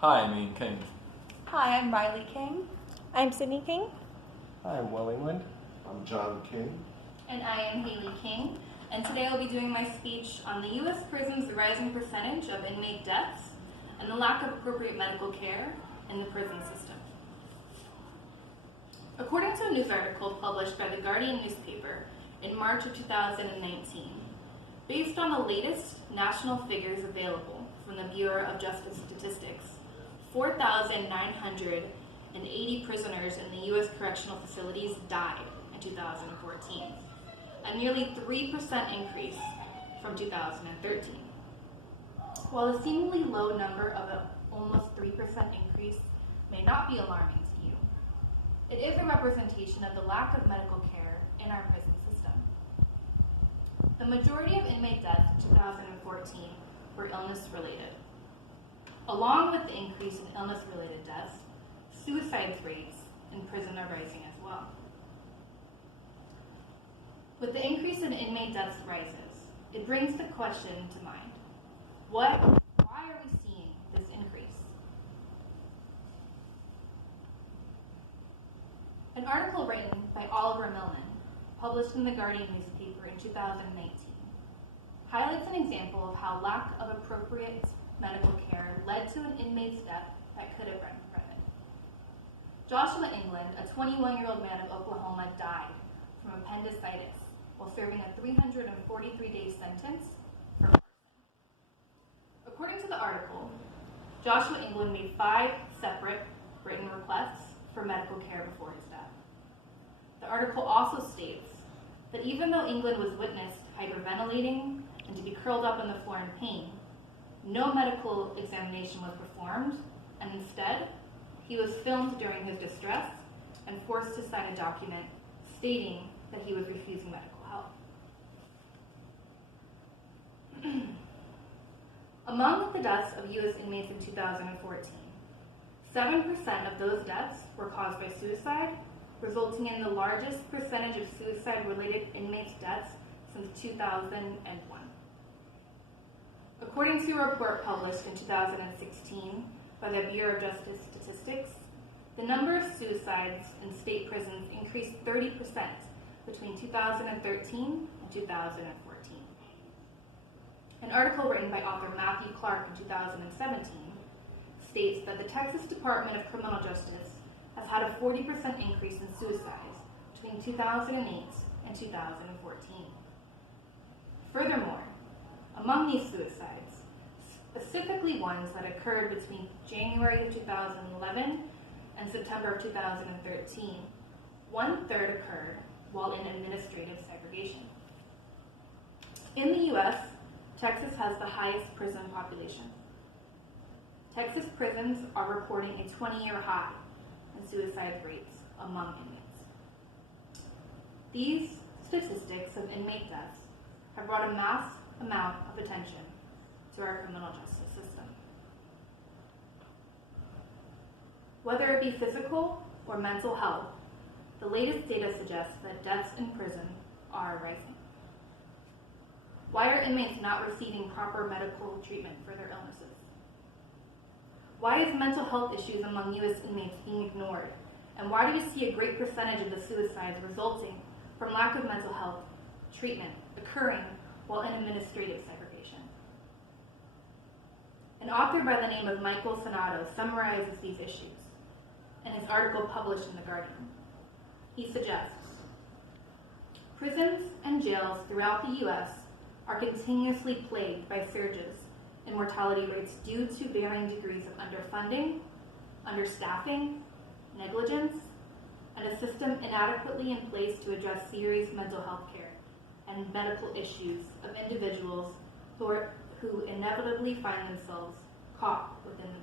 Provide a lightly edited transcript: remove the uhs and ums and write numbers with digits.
Hi, I'm Ian King. Hi, I'm Riley King. I'm Sydney King. Hi, I'm Will England. I'm John King. And I am Haley King. And today I'll be doing my speech on the U.S. prisons' rising percentage of inmate deaths and the lack of appropriate medical care in the prison system. According to a news article published by the Guardian newspaper in March of 2019, based on the latest national figures available from the Bureau of Justice Statistics, 4,980 prisoners in the U.S. correctional facilities died in 2014, a nearly 3% increase from 2013. While the seemingly low number of an almost 3% increase may not be alarming to you, it is a representation of the lack of medical care in our prison system. The majority of inmate deaths in 2014 were illness-related. Along with the increase in illness-related deaths, suicide rates in prison are rising as well. With the increase in inmate deaths rises, it brings the question to mind, why are we seeing this increase? An article written by Oliver Millman, published in the Guardian newspaper in 2019, highlights an example of how lack of appropriate medical care led to an inmate's death that could have been prevented. Joshua England, a 21-year-old man of Oklahoma, died from appendicitis while serving a 343-day sentence for arson. According to the article, Joshua England made 5 separate written requests for medical care before his death. The article also states that even though England was witnessed hyperventilating and to be curled up on the floor in pain, no medical examination was performed, and instead, he was filmed during his distress and forced to sign a document stating that he was refusing medical help. Among the deaths of U.S. inmates in 2014, 7% of those deaths were caused by suicide, resulting in the largest percentage of suicide-related inmates' deaths since 2001. According to a report published in 2016 by the Bureau of Justice Statistics, the number of suicides in state prisons increased 30% between 2013 and 2014. An article written by author Matthew Clark in 2017 states that the Texas Department of Criminal Justice has had a 40% increase in suicides between 2008 and 2014. Furthermore, among these suicides, specifically ones that occurred between January of 2011 and September of 2013, 1/3 occurred while in administrative segregation. In the U.S., Texas has the highest prison population. Texas prisons are reporting a 20-year high in suicide rates among inmates. These statistics of inmate deaths have brought a mass amount of attention to our criminal justice system. Whether it be physical or mental health, the latest data suggests that deaths in prison are rising. Why are inmates not receiving proper medical treatment for their illnesses? Why is mental health issues among U.S. inmates being ignored? And why do we see a great percentage of the suicides resulting from lack of mental health treatment occurring while in administrative segregation? An author by the name of Michael Sonato summarizes these issues in his article published in The Guardian. He suggests, prisons and jails throughout the U.S. are continuously plagued by surges in mortality rates due to varying degrees of underfunding, understaffing, negligence, and a system inadequately in place to address serious mental health care and medical issues of individuals who inevitably find themselves caught within the